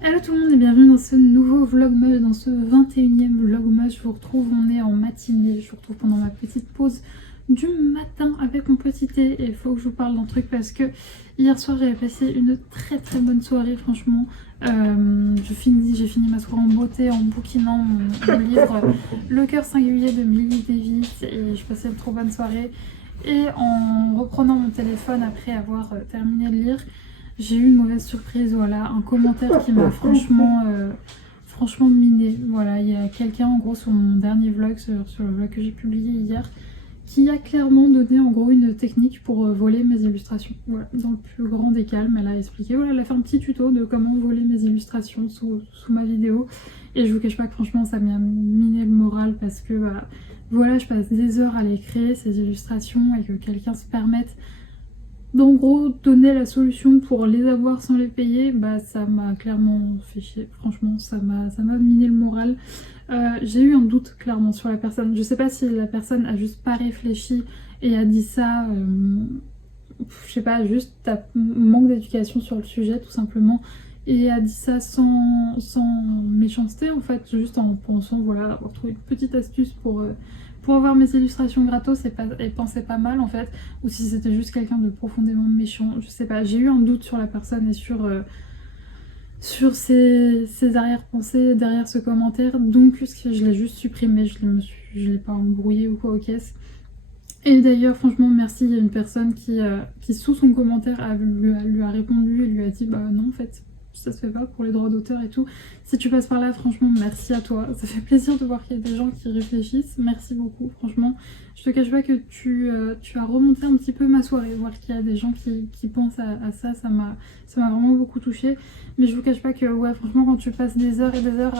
Hello tout le monde et bienvenue dans ce nouveau vlogmas, dans ce 21e vlogmas. Je vous retrouve, on est en matinée, je vous retrouve pendant ma petite pause du matin avec mon petit thé. Et il faut que je vous parle d'un truc parce que hier soir j'avais passé une très bonne soirée franchement. J'ai fini ma soirée en beauté en bouquinant mon livre Le cœur singulier de Millie Davis et je passais une trop bonne soirée. Et en reprenant mon téléphone après avoir terminé de lire, j'ai eu une mauvaise surprise, voilà, un commentaire qui m'a franchement miné. Voilà, il y a quelqu'un en gros sur mon dernier vlog, sur le vlog que j'ai publié hier, qui a clairement donné en gros une technique pour voler mes illustrations. Voilà, dans le plus grand des calmes, elle a expliqué, voilà, elle a fait un petit tuto de comment voler mes illustrations sous ma vidéo. Et je vous cache pas que franchement ça m'a miné le moral parce que bah, voilà, je passe des heures à les créer ces illustrations et que quelqu'un se permette d'en gros donner la solution pour les avoir sans les payer, bah ça m'a clairement fait chier, franchement ça m'a miné le moral. J'ai eu un doute clairement sur la personne, je sais pas si la personne a juste pas réfléchi et a dit ça, je sais pas, juste manque d'éducation sur le sujet tout simplement, et a dit ça sans méchanceté en fait, juste en pensant voilà avoir trouvé une petite astuce pour avoir mes illustrations gratos et pensait pas mal en fait, ou si c'était juste quelqu'un de profondément méchant, je sais pas, j'ai eu un doute sur la personne et sur ses arrière-pensées derrière ce commentaire, donc je l'ai juste supprimé, je l'ai pas embrouillé ou quoi aux caisses. Et d'ailleurs franchement merci, il y a une personne qui sous son commentaire lui a répondu et lui a dit bah non en fait ça se fait pas pour les droits d'auteur et tout. Si tu passes par là, franchement, merci à toi. Ça fait plaisir de voir qu'il y a des gens qui réfléchissent. Merci beaucoup, franchement. Je te cache pas que tu as remonté un petit peu ma soirée. Voir qu'il y a des gens qui pensent à ça, ça m'a vraiment beaucoup touchée. Mais je vous cache pas que, ouais, franchement, quand tu passes des heures et des heures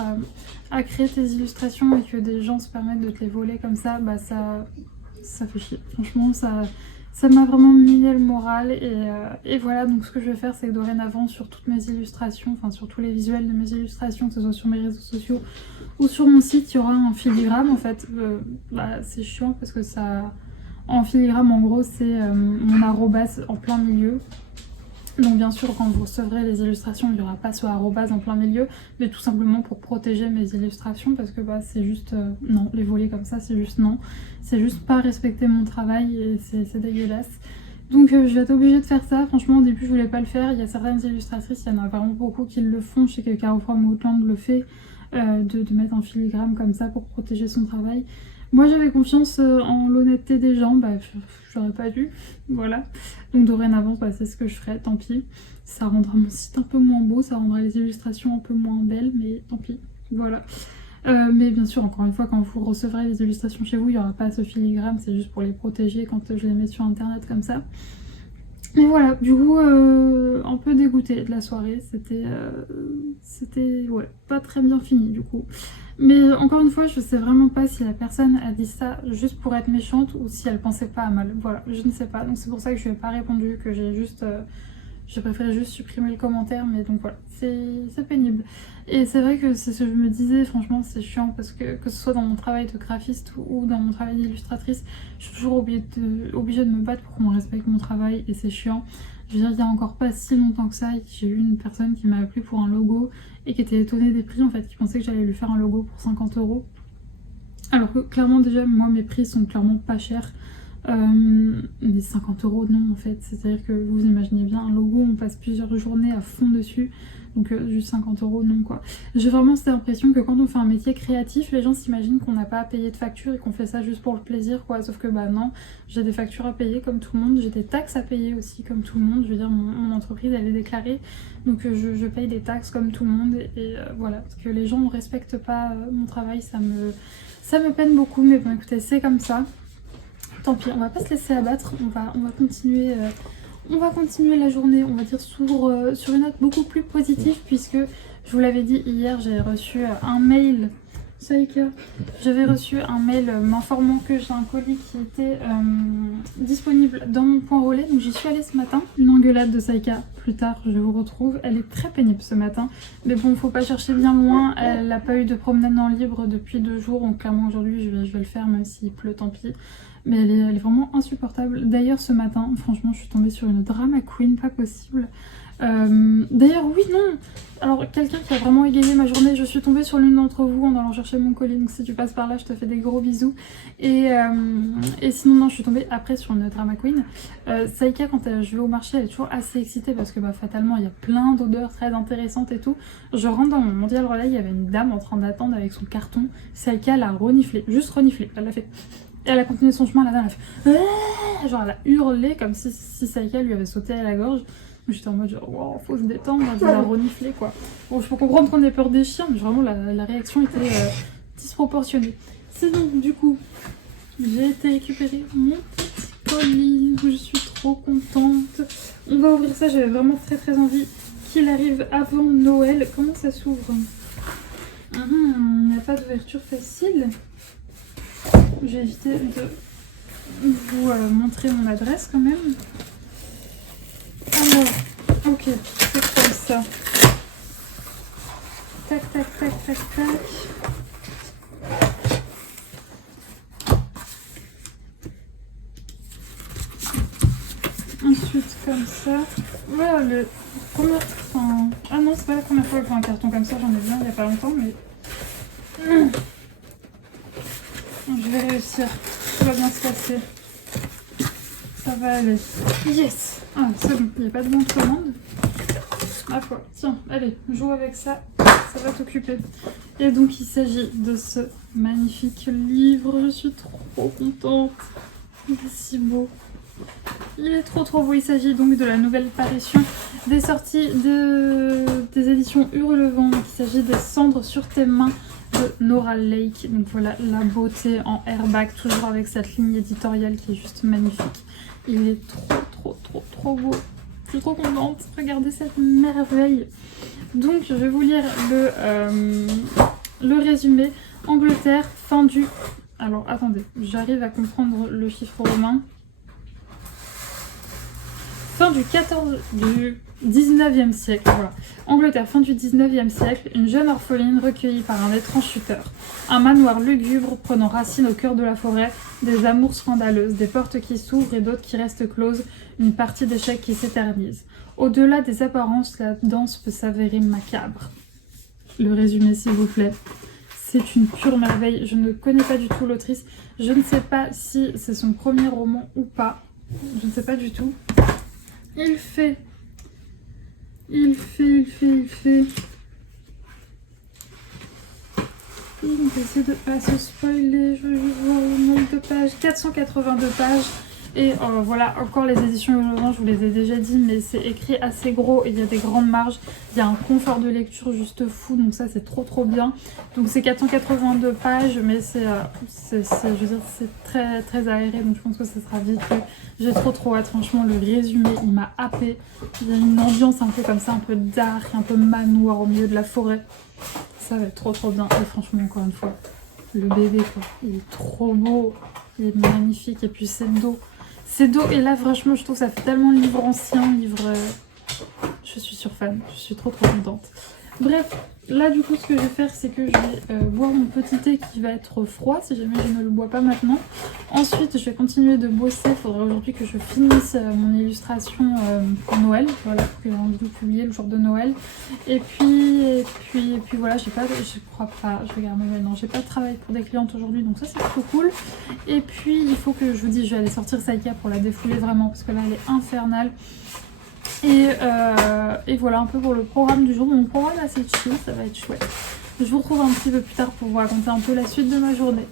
à créer tes illustrations et que des gens se permettent de te les voler comme ça, bah ça fait chier. Franchement, ça m'a vraiment miné le moral et voilà, donc ce que je vais faire c'est que dorénavant sur toutes mes illustrations, enfin sur tous les visuels de mes illustrations, que ce soit sur mes réseaux sociaux ou sur mon site, il y aura un filigrane en fait. Bah, c'est chiant parce que ça... En filigrane en gros c'est mon arrobase en plein milieu. Donc bien sûr quand vous recevrez les illustrations il n'y aura pas ce arrobase en plein milieu, mais tout simplement pour protéger mes illustrations parce que bah, c'est juste non, les voler comme ça c'est juste non, c'est juste pas respecter mon travail et c'est dégueulasse. Donc je vais être obligée de faire ça, franchement au début je voulais pas le faire, il y a certaines illustratrices, il y en a vraiment beaucoup qui le font, je sais que Caro From Woodland le fait, de mettre un filigrane comme ça pour protéger son travail. Moi j'avais confiance en l'honnêteté des gens, bah j'aurais pas dû, voilà. Donc dorénavant bah, c'est ce que je ferai, tant pis. Ça rendra mon site un peu moins beau, ça rendra les illustrations un peu moins belles, mais tant pis, voilà. Mais bien sûr, encore une fois, quand vous recevrez les illustrations chez vous, il n'y aura pas ce filigrane, c'est juste pour les protéger quand je les mets sur internet comme ça. Mais voilà, du coup, un peu dégoûtée de la soirée, c'était ouais, pas très bien fini du coup. Mais encore une fois, je sais vraiment pas si la personne a dit ça juste pour être méchante ou si elle pensait pas à mal. Voilà, je ne sais pas. Donc c'est pour ça que je lui ai pas répondu, que j'ai préféré juste supprimer le commentaire. Mais donc voilà, c'est pénible. Et c'est vrai que c'est ce que je me disais, franchement c'est chiant parce que ce soit dans mon travail de graphiste ou dans mon travail d'illustratrice, je suis toujours obligée de me battre pour qu'on respecte mon travail et c'est chiant. Je veux dire, il y a encore pas si longtemps que ça, j'ai eu une personne qui m'a appelé pour un logo et qui était étonnée des prix en fait, qui pensait que j'allais lui faire un logo pour 50 €. Alors que clairement déjà, moi mes prix sont clairement pas chers. Mais 50 € non en fait, c'est-à-dire que vous imaginez bien un logo, on passe plusieurs journées à fond dessus, donc juste 50 € non quoi. J'ai vraiment cette impression que quand on fait un métier créatif, les gens s'imaginent qu'on n'a pas à payer de facture et qu'on fait ça juste pour le plaisir quoi, sauf que bah non, j'ai des factures à payer comme tout le monde, j'ai des taxes à payer aussi comme tout le monde, je veux dire mon entreprise elle est déclarée, donc je paye des taxes comme tout le monde et voilà, parce que les gens ne respectent pas mon travail, ça me peine beaucoup, mais bon écoutez c'est comme ça. Tant pis, on va pas se laisser abattre, on va continuer la journée, on va dire sur une note beaucoup plus positive puisque je vous l'avais dit hier, j'ai reçu un mail. Saïka, j'avais reçu un mail m'informant que j'ai un colis qui était disponible dans mon point relais, donc j'y suis allée ce matin. Une engueulade de Saïka, plus tard je vous retrouve, elle est très pénible ce matin, mais bon faut pas chercher bien loin, elle n'a pas eu de promenade en libre depuis 2 jours, donc clairement aujourd'hui je vais le faire même s'il pleut tant pis. Mais elle est vraiment insupportable. D'ailleurs ce matin, franchement je suis tombée sur une drama queen, pas possible. D'ailleurs oui non, Alors, quelqu'un qui a vraiment égayé ma journée, je suis tombée sur l'une d'entre vous en allant chercher mon colis, donc si tu passes par là, je te fais des gros bisous. Et sinon, non, je suis tombée après sur une drama queen. Saïka, quand je vais au marché, elle est toujours assez excitée parce que fatalement, il y a plein d'odeurs très intéressantes et tout. Je rentre dans mon mondial relais, il y avait une dame en train d'attendre avec son carton. Saïka l'a reniflé, juste reniflé, elle l'a fait. Et elle a continué son chemin, la dame a fait genre elle a hurlé comme si Saïka lui avait sauté à la gorge. J'étais en mode genre, wow, faut se détendre, elle va la renifler quoi. Bon, je peux comprendre qu'on ait peur des chiens, mais vraiment la réaction était disproportionnée. C'est donc du coup, j'ai été récupérer mon petit colis, je suis trop contente. On va ouvrir ça, j'avais vraiment très envie qu'il arrive avant Noël. Comment ça s'ouvre? Il n'y a pas d'ouverture facile. Je vais éviter de vous montrer mon adresse quand même. Alors, ok, c'est comme ça. Tac. Ensuite, comme ça. Voilà, ah non, c'est pas la première fois que je vois un carton comme ça, j'en ai bien il y a pas longtemps, mais... Je vais réussir, tout va bien se passer. Ça va aller. Yes! Ah, c'est bon, il n'y a pas de bon de commande. Ah quoi, tiens, allez, joue avec ça, ça va t'occuper. Et donc il s'agit de ce magnifique livre, je suis trop contente. Il est si beau. Il est trop beau, il s'agit donc de la nouvelle parution des sorties des éditions Hurlevent. Il s'agit des Cendres sur tes mains de Nora Lake. Donc voilà, la beauté en airbag, toujours avec cette ligne éditoriale qui est juste magnifique. Il est trop beau. Je suis trop contente. Regardez cette merveille. Donc je vais vous lire le résumé. Angleterre, fin du... Alors attendez, j'arrive à comprendre le chiffre romain. Fin du 19e siècle, voilà. Angleterre, fin du 19e siècle, une jeune orpheline recueillie par un étrange chuteur. Un manoir lugubre prenant racine au cœur de la forêt, des amours scandaleuses, des portes qui s'ouvrent et d'autres qui restent closes, une partie d'échecs qui s'éternise. Au-delà des apparences, la danse peut s'avérer macabre. Le résumé, s'il vous plaît. C'est une pure merveille. Je ne connais pas du tout l'autrice. Je ne sais pas si c'est son premier roman ou pas. Je ne sais pas du tout. Il fait. On va essayer de pas se spoiler. Je veux juste voir le nombre de pages. 482 pages. Et voilà, encore les éditions Hurlevent, je vous les ai déjà dit, mais c'est écrit assez gros et il y a des grandes marges. Il y a un confort de lecture juste fou, donc ça c'est trop bien. Donc c'est 482 pages, mais c'est très aéré, donc je pense que ça sera vite lu. J'ai trop hâte, franchement, le résumé, il m'a happé. Il y a une ambiance un peu comme ça, un peu dark, un peu manoir au milieu de la forêt. Ça va être trop bien, et franchement, encore une fois, le bébé, quoi, il est trop beau, il est magnifique, et puis c'est dos. C'est dos, et là franchement je trouve que ça fait tellement livre ancien, je suis fan, je suis trop contente. Bref, là du coup ce que je vais faire c'est que je vais boire mon petit thé qui va être froid si jamais je ne le bois pas maintenant. Ensuite je vais continuer de bosser, il faudrait aujourd'hui que je finisse mon illustration pour Noël, voilà, que j'ai envie de publier le jour de Noël. Et puis voilà, je crois pas, je regarde mes mails, non, j'ai pas de travail pour des clientes aujourd'hui, donc ça c'est plutôt cool. Et puis il faut que je vous dise, je vais aller sortir Saïka pour la défouler vraiment, parce que là elle est infernale. Et voilà un peu pour le programme du jour. Mon programme est assez chill, ça va être chouette. Je vous retrouve un petit peu plus tard pour vous raconter un peu la suite de ma journée.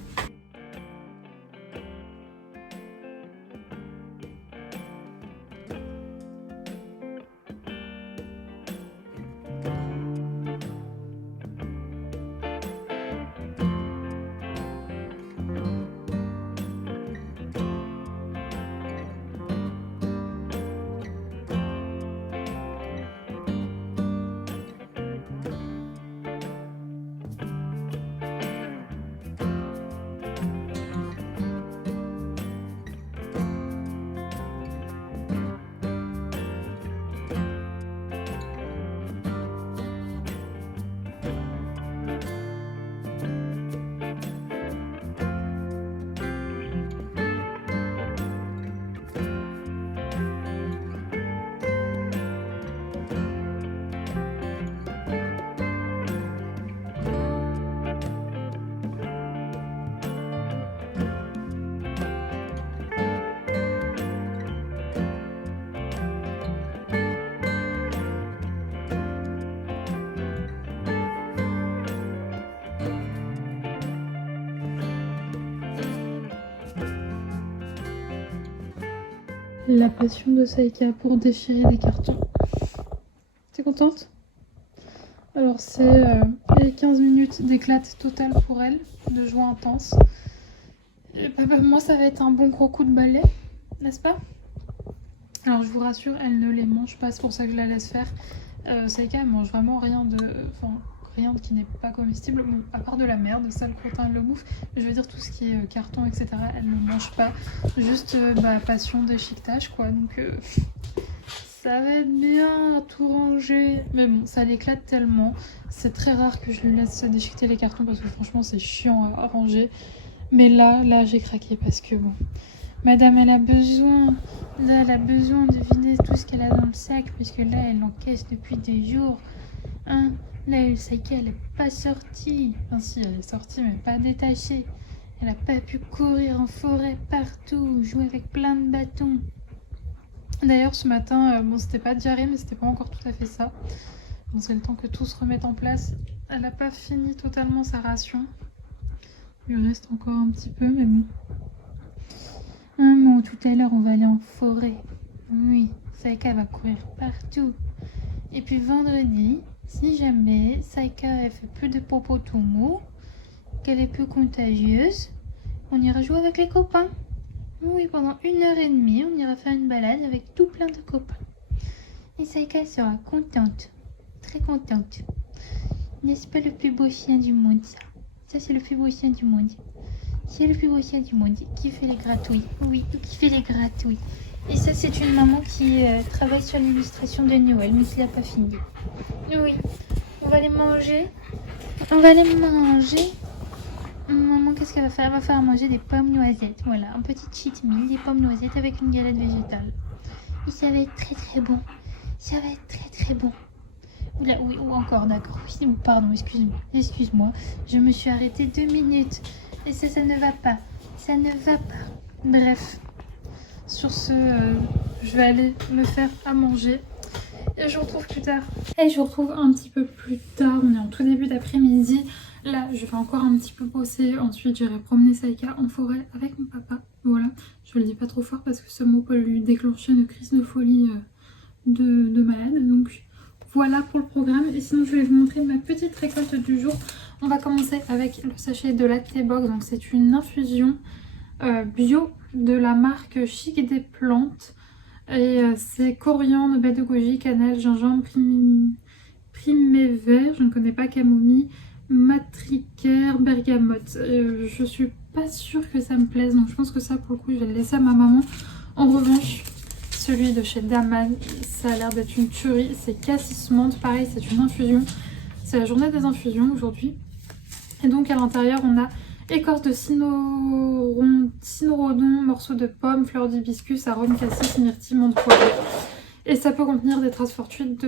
La passion de Saïka pour déchirer des cartons. T'es contente? Alors c'est les 15 minutes d'éclate totale pour elle, de joie intense. Et moi ça va être un bon gros coup de balai, n'est-ce pas? Alors je vous rassure, elle ne les mange pas, c'est pour ça que je la laisse faire. Saïka elle mange vraiment rien qui n'est pas comestible, bon, à part de la merde, ça le crottin elle le bouffe, mais je veux dire tout ce qui est carton etc, elle ne mange pas, juste passion déchiquetage quoi, donc ça va être bien à tout ranger, mais bon ça l'éclate tellement, c'est très rare que je lui laisse déchiqueter les cartons parce que franchement c'est chiant à ranger, mais là j'ai craqué parce que bon, madame elle a besoin de vider tout ce qu'elle a dans le sac puisque là elle encaisse depuis des jours, hein. Là, Saïka, elle n'est pas sortie. Enfin, si, elle est sortie, mais pas détachée. Elle n'a pas pu courir en forêt partout, jouer avec plein de bâtons. D'ailleurs, ce matin, bon, c'était pas diarrhée, mais c'était pas encore tout à fait ça. Bon, c'est le temps que tout se remette en place. Elle n'a pas fini totalement sa ration. Il lui reste encore un petit peu, mais bon. Bon, tout à l'heure, on va aller en forêt. Oui, Saïka va courir partout. Et puis vendredi, si jamais Saïka elle fait plus de popo tout mou, qu'elle est plus contagieuse, on ira jouer avec les copains. Oui, pendant 1h30, on ira faire une balade avec tout plein de copains. Et Saïka sera contente, très contente. N'est-ce pas le plus beau chien du monde, ça? Ça, c'est le plus beau chien du monde. C'est le plus beau chien du monde qui fait les gratouilles. Oui, qui fait les gratouilles. Et ça, c'est une maman qui travaille sur l'illustration de Noël, mais qui n'a pas fini. Oui, on va les manger. On va les manger. Maman, qu'est-ce qu'elle va faire? Elle va faire manger des pommes noisettes. Voilà, un petit cheat meal, des pommes noisettes avec une galette végétale. Et ça va être très très bon. Ça va être très très bon. Oula, oui, ou encore, d'accord. Oui, pardon, excuse-moi. Je me suis arrêtée 2 minutes. Et ça ne va pas. Ça ne va pas. Bref. Sur ce, je vais aller me faire à manger. Et je vous retrouve plus tard. Et je vous retrouve un petit peu plus tard. On est en tout début d'après-midi. Là, je vais encore un petit peu bosser. Ensuite, j'irai promener Saïka en forêt avec mon papa. Voilà. Je le dis pas trop fort parce que ce mot peut lui déclencher une crise de folie de malade. Donc voilà pour le programme. Et sinon, je vais vous montrer ma petite récolte du jour. On va commencer avec le sachet de Lactébox. Donc c'est une infusion bio de la marque Chic des Plantes. Et c'est coriandre, baie de goji, cannelle, gingembre, primé-vert, je ne connais pas, camomille, matricaire, bergamote. Je suis pas sûre que ça me plaise, donc je pense que ça pour le coup je vais le laisser à ma maman. En revanche, celui de chez Daman, ça a l'air d'être une tuerie, c'est cassis menthe, pareil c'est une infusion. C'est la journée des infusions aujourd'hui. Et donc à l'intérieur on a écorce de cynorhodon, morceaux de pommes, fleurs d'hibiscus, arôme cassis, myrtille, menthe poivrée. Et ça peut contenir des traces fortuites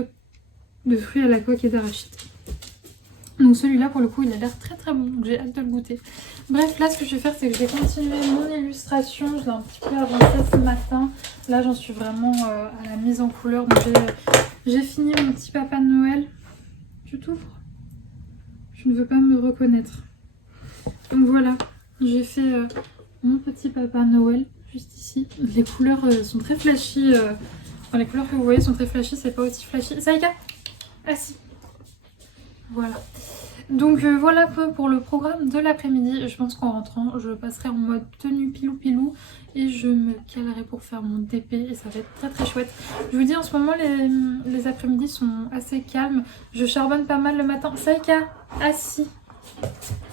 de fruits à la coque et d'arachide. Donc celui-là pour le coup il a l'air très très bon, donc j'ai hâte de le goûter. Bref, là ce que je vais faire c'est que je vais continuer mon illustration. Je l'ai un petit peu avancée ce matin. Là j'en suis vraiment à la mise en couleur. Donc j'ai fini mon petit papa de Noël. Tu t'ouvres? Je ne veux pas me reconnaître. Donc voilà, j'ai fait mon petit papa Noël juste ici. Les couleurs sont très flashy. Enfin, les couleurs que vous voyez sont très flashy, c'est pas aussi flashy. Saïka, assis. Voilà. Donc voilà un peu pour le programme de l'après-midi. Je pense qu'en rentrant, je passerai en mode tenue pilou et je me calerai pour faire mon DP et ça va être très très chouette. Je vous dis en ce moment les après-midi sont assez calmes. Je charbonne pas mal le matin. Saïka, assis.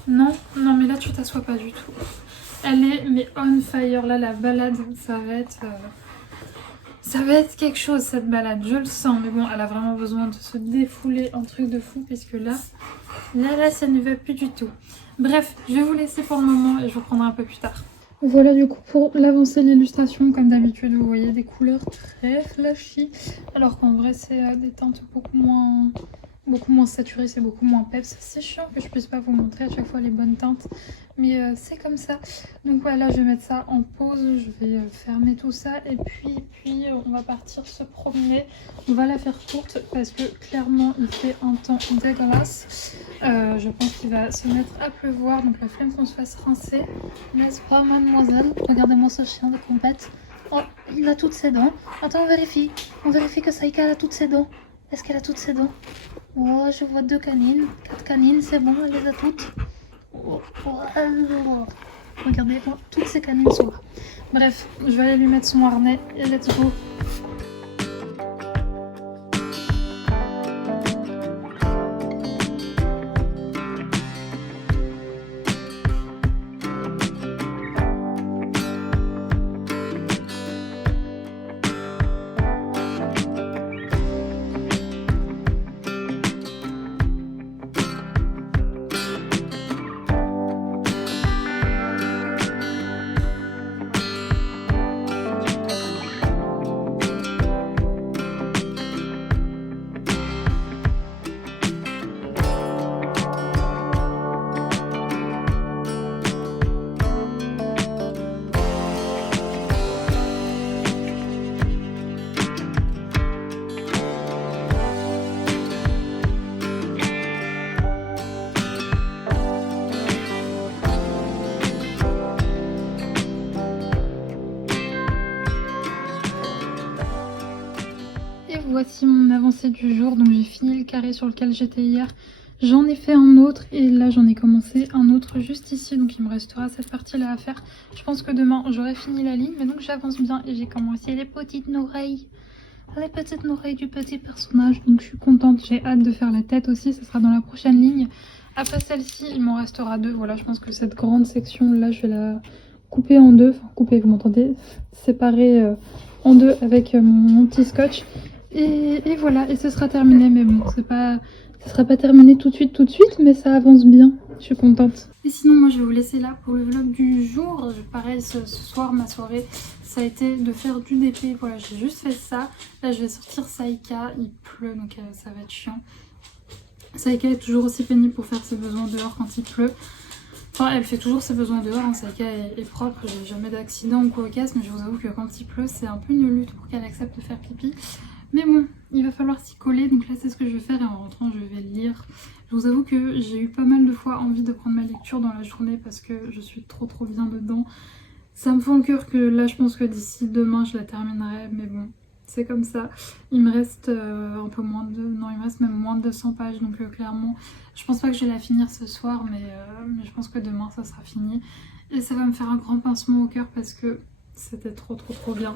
Non, non mais là tu t'assois pas du tout. Elle est mais on fire. Là la balade ça va être quelque chose cette balade, je le sens. Mais bon elle a vraiment besoin de se défouler, un truc de fou, puisque là ça ne va plus du tout. Bref, je vais vous laisser pour le moment et je vous reprendrai un peu plus tard. Voilà du coup pour l'avancée de l'illustration. Comme d'habitude vous voyez des couleurs très flashy, alors qu'en vrai c'est des teintes beaucoup moins saturées, c'est beaucoup moins peps. C'est chiant que je puisse pas vous montrer à chaque fois les bonnes teintes, mais c'est comme ça. Donc voilà, je vais mettre ça en pause, je vais fermer tout ça et puis on va partir se promener. On va la faire courte parce que clairement il fait un temps dégueulasse. Je pense qu'il va se mettre à pleuvoir, donc la flemme qu'on se fasse rincer, n'est-ce pas mademoiselle? Regardez-moi ce chien de compète. Oh, il a toutes ses dents. Attends, on vérifie. On vérifie que Saïka a toutes ses dents. Est-ce qu'elle a toutes ses dents? Oh, je vois 2 canines. 4 canines, c'est bon, elle les a toutes. Oh, oh, alors. Regardez, oh, toutes ces canines sont là. Bref, je vais aller lui mettre son harnais et let's go. Voici mon avancée du jour, donc j'ai fini le carré sur lequel j'étais hier, j'en ai fait un autre et là j'en ai commencé un autre juste ici, donc il me restera cette partie là à faire. Je pense que demain j'aurai fini la ligne, mais donc j'avance bien et j'ai commencé les petites oreilles du petit personnage, donc je suis contente, j'ai hâte de faire la tête aussi, ça sera dans la prochaine ligne. Après celle-ci il m'en restera 2, voilà, je pense que cette grande section là je vais la couper en 2, enfin couper, vous m'entendez, séparer en 2 avec mon petit scotch. Et voilà, et ce sera terminé, mais bon, ça sera pas terminé tout de suite, mais ça avance bien, je suis contente. Et sinon, moi je vais vous laisser là pour le vlog du jour. Pareil, ce soir, ma soirée, ça a été de faire du DP, voilà, j'ai juste fait ça. Là, je vais sortir Saïka, il pleut, donc ça va être chiant. Saïka est toujours aussi pénible pour faire ses besoins dehors quand il pleut. Enfin, elle fait toujours ses besoins dehors, hein. Saïka est propre, j'ai jamais d'accident ou quoi au casse, mais je vous avoue que quand il pleut, c'est un peu une lutte pour qu'elle accepte de faire pipi. Mais bon, il va falloir s'y coller, donc là c'est ce que je vais faire et en rentrant je vais lire. Je vous avoue que j'ai eu pas mal de fois envie de prendre ma lecture dans la journée parce que je suis trop bien dedans. Ça me fend le cœur que là je pense que d'ici demain je la terminerai, mais bon, c'est comme ça. Il me reste un peu moins de... Non, il me reste même moins de 200 pages, donc clairement, je pense pas que je vais la finir ce soir, mais je pense que demain ça sera fini. Et ça va me faire un grand pincement au cœur parce que c'était trop bien.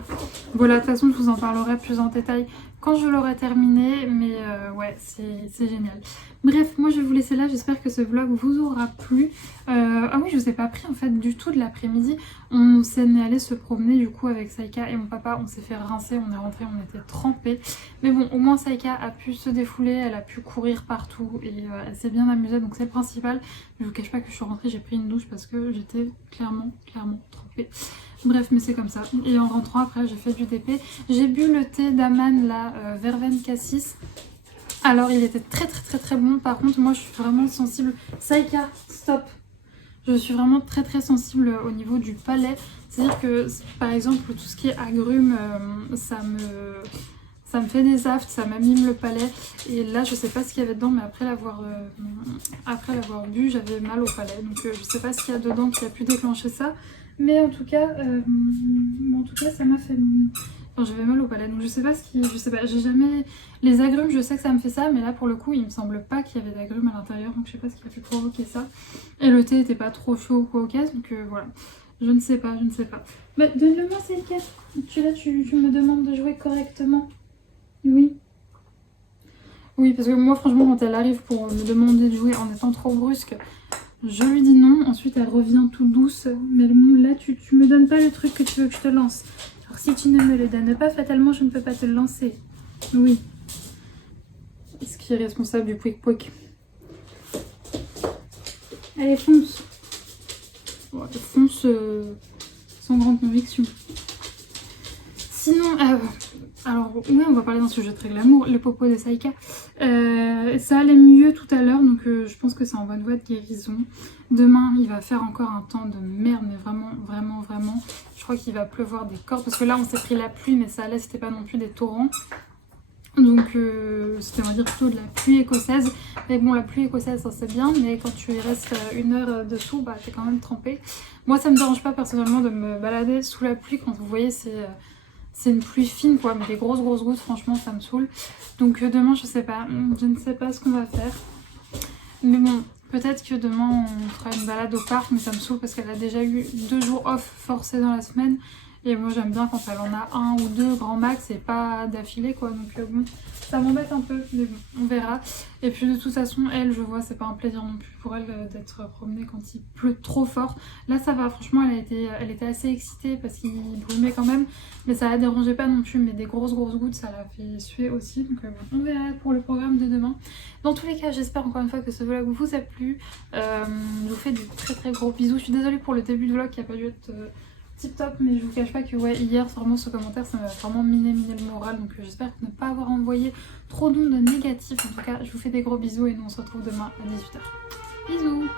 Voilà, de toute façon je vous en parlerai plus en détail quand je l'aurai terminé, mais ouais, c'est génial. Bref, moi je vais vous laisser là, j'espère que ce vlog vous aura plu. Ah oui, je vous ai pas pris en fait du tout de l'après-midi. On s'est allé se promener du coup avec Saïka et mon papa, on s'est fait rincer, on est rentré, on était trempés. Mais bon, au moins Saïka a pu se défouler, elle a pu courir partout et elle s'est bien amusée, donc c'est le principal. Je vous cache pas que je suis rentrée, j'ai pris une douche parce que j'étais clairement trempée. Bref, mais c'est comme ça. Et en rentrant après, j'ai fait du DP. J'ai bu le thé d'Aman, là, verveine cassis. Alors, il était très bon. Par contre, moi, je suis vraiment sensible. Saïka, stop. Je suis vraiment très sensible au niveau du palais. C'est-à-dire que, par exemple, tout ce qui est agrumes, ça me fait des aftes, ça m'abîme le palais. Et là, je sais pas ce qu'il y avait dedans, mais après l'avoir bu, j'avais mal au palais. Donc, je sais pas ce qu'il y a dedans qui a pu déclencher ça. Mais en tout cas, ça m'a fait... Enfin, j'avais mal au palais, donc je sais pas ce qui... Je sais pas, j'ai jamais... Les agrumes, je sais que ça me fait ça, mais là, pour le coup, il me semble pas qu'il y avait d'agrumes à l'intérieur, donc je sais pas ce qui a pu provoquer ça. Et le thé était pas trop chaud ou quoi au cas, donc voilà. Je ne sais pas. Bah, donne-le-moi, c'est le cas. Tu me demandes de jouer correctement. Oui. Oui, parce que moi, franchement, quand elle arrive pour me demander de jouer en étant trop brusque, je lui dis non, ensuite elle revient tout douce. Mais là, tu me donnes pas le truc que tu veux que je te lance. Alors si tu ne me le donnes pas, fatalement, je ne peux pas te le lancer. Oui. Ce qui est responsable du pouic-pouic. Allez, fonce. Ouais, fonce sans grande conviction. Sinon, alors oui, on va parler d'un sujet très glamour, le popo de Saïka. Ça allait mieux tout à l'heure, donc je pense que c'est en bonne voie de guérison. Demain, il va faire encore un temps de merde, mais vraiment. Je crois qu'il va pleuvoir des cordes, parce que là, on s'est pris la pluie, mais ça allait, c'était pas non plus des torrents. Donc c'était on va dire plutôt de la pluie écossaise. Mais bon, la pluie écossaise ça c'est bien, mais quand tu y restes 1 heure dessous, bah t'es quand même trempé. Moi ça me dérange pas personnellement de me balader sous la pluie quand vous voyez c'est une pluie fine quoi, mais des grosses gouttes franchement ça me saoule. Donc demain je ne sais pas ce qu'on va faire. Mais bon, peut-être que demain on fera une balade au parc, mais ça me saoule parce qu'elle a déjà eu 2 jours off forcés dans la semaine. Et moi j'aime bien quand elle en a 1 ou 2 grand max et pas d'affilée quoi. Donc bon, ça m'embête un peu, mais bon, on verra. Et puis de toute façon, elle, je vois, c'est pas un plaisir non plus pour elle d'être promenée quand il pleut trop fort. Là ça va, franchement elle était assez excitée parce qu'il brumait quand même. Mais ça la dérangeait pas non plus, mais des grosses gouttes ça l'a fait suer aussi. Donc bon, on verra pour le programme de demain. Dans tous les cas, j'espère encore une fois que ce vlog vous a plu. Je vous fais des très gros bisous. Je suis désolée pour le début de vlog qui a pas dû être tip top, mais je vous cache pas que ouais, hier vraiment ce commentaire ça m'a vraiment miné le moral. Donc j'espère ne pas avoir envoyé trop d'ondes négatives. En tout cas, je vous fais des gros bisous et nous on se retrouve demain à 18 h. Bisous.